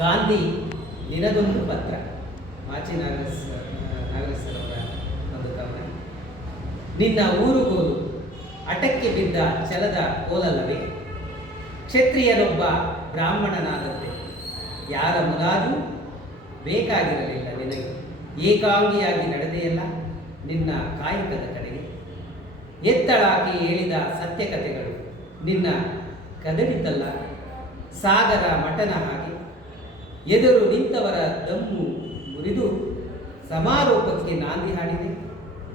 ಗಾಂಧಿ ನಿನಗೊಂದು ಪತ್ರ. ಮಾಚಿ ನಾಗರಸರವರ ಒಂದು ಕವನ. ನಿನ್ನ ಊರುಗೋಲು ಅಟಕ್ಕೆ ಬಿದ್ದ ಛಲದ ಕೋಲಲ್ಲವೇ, ಕ್ಷತ್ರಿಯನೊಬ್ಬ ಬ್ರಾಹ್ಮಣನಾದಂತೆ ಯಾರ ಮುಲಾಜು ಬೇಕಾಗಿರಲಿಲ್ಲ ನಿನಗೆ. ಏಕಾಂಗಿಯಾಗಿ ನಡೆದೆಯಲ್ಲ ನಿನ್ನ ಕಾಯಕದ ಕಡೆಗೆ. ಎತ್ತಳಾಗಿ ಹೇಳಿದ ಸತ್ಯಕಥೆಗಳು ನಿನ್ನ ಕದಡಿತಲ್ಲ ಸಾಗರ ಮಠನ ಹಾಗೆ. ಎದುರು ನಿಂತವರ ದಮ್ಮು ಮುರಿದು ಸಮಾರೋಪಕ್ಕೆ ನಾಂದಿ ಹಾಡಿದೆ.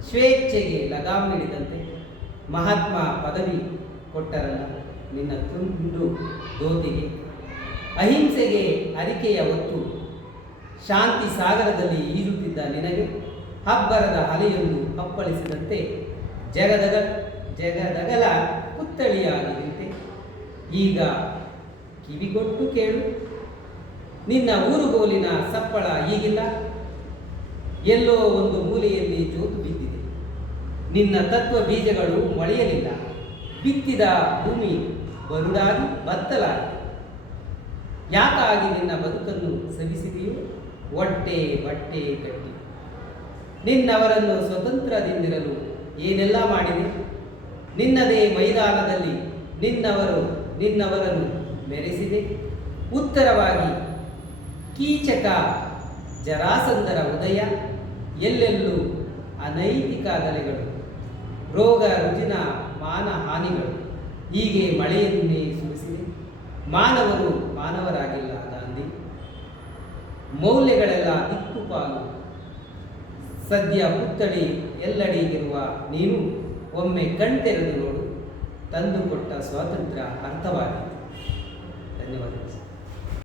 ಸ್ವೇಚ್ಛೆಗೆ ಲಗಾಮ್ ನೀಡಿದಂತೆ ಮಹಾತ್ಮ ಪದವಿ ಕೊಟ್ಟರಲ್ಲ ನಿನ್ನ ತುಂಡು ದೋತಿಗೆ. ಅಹಿಂಸೆಗೆ ಅರಿಕೆಯ ಒತ್ತು ಶಾಂತಿ ಸಾಗರದಲ್ಲಿ ಈಜುತ್ತಿದ್ದ ನಿನಗೆ ಹಬ್ಬರದ ಅಲೆಯೊಂದು ಅಪ್ಪಳಿಸಿದಂತೆ ಜಗದಗಲ ಪುತ್ತಳಿಯಾಗಿ ನಿಂತೆ. ಈಗ ಕಿವಿಗೊಟ್ಟು ಕೇಳು, ನಿನ್ನ ಊರುಗೋಲಿನ ಸಪ್ಪಳ ಈಗಿಲ್ಲ. ಎಲ್ಲೋ ಒಂದು ಮೂಲೆಯಲ್ಲಿ ಜೋತು ಬಿದ್ದಿದೆ. ನಿನ್ನ ತತ್ವ ಬೀಜಗಳು ಮೊಳೆಯಲಿಲ್ಲ. ಬಿತ್ತಿದ ಭೂಮಿ ಬರುಡಾಗಿ ಬತ್ತಲಾಗಿ. ಯಾಕಾಗಿ ನಿನ್ನ ಬದುಕನ್ನು ಸವಿಸಿದೆಯೋ ಹೊಟ್ಟೆ ಬಟ್ಟೆ ಕಟ್ಟಿ. ನಿನ್ನವರನ್ನು ಸ್ವತಂತ್ರದಿಂದಿರಲು ಏನೆಲ್ಲ ಮಾಡಿದೆ. ನಿನ್ನದೇ ಮೈದಾನದಲ್ಲಿ ನಿನ್ನವರನ್ನು ಮೆರೆಸಿದೆ. ಉತ್ತರವಾಗಿ ಕೀಚಕ ಜರಾಸಂಧರ ಉದಯ. ಎಲ್ಲೆಲ್ಲೂ ಅನೈತಿಕ ಅಲೆಗಳು, ರೋಗ ರುಜಿನ ಮಾನ ಹಾನಿಗಳು. ಹೀಗೆ ಮಳೆಯನ್ನೇ ಸುರಿಸಿದೆ. ಮಾನವರು ಮಾನವರಾಗಿಲ್ಲ ಗಾಂಧಿ. ಮೌಲ್ಯಗಳೆಲ್ಲ ದಿಕ್ಕುಪಾಲು. ಸದ್ಯ ಪುತ್ಥಳಿ ಎಲ್ಲೆಡೆಗಿರುವ ನೀನು ಒಮ್ಮೆ ಕಣ್ತೆರೆದು ನೋಡು. ತಂದುಕೊಟ್ಟ ಸ್ವಾತಂತ್ರ್ಯ ಅರ್ಥವಾಗಿದೆ. ಧನ್ಯವಾದಗಳು.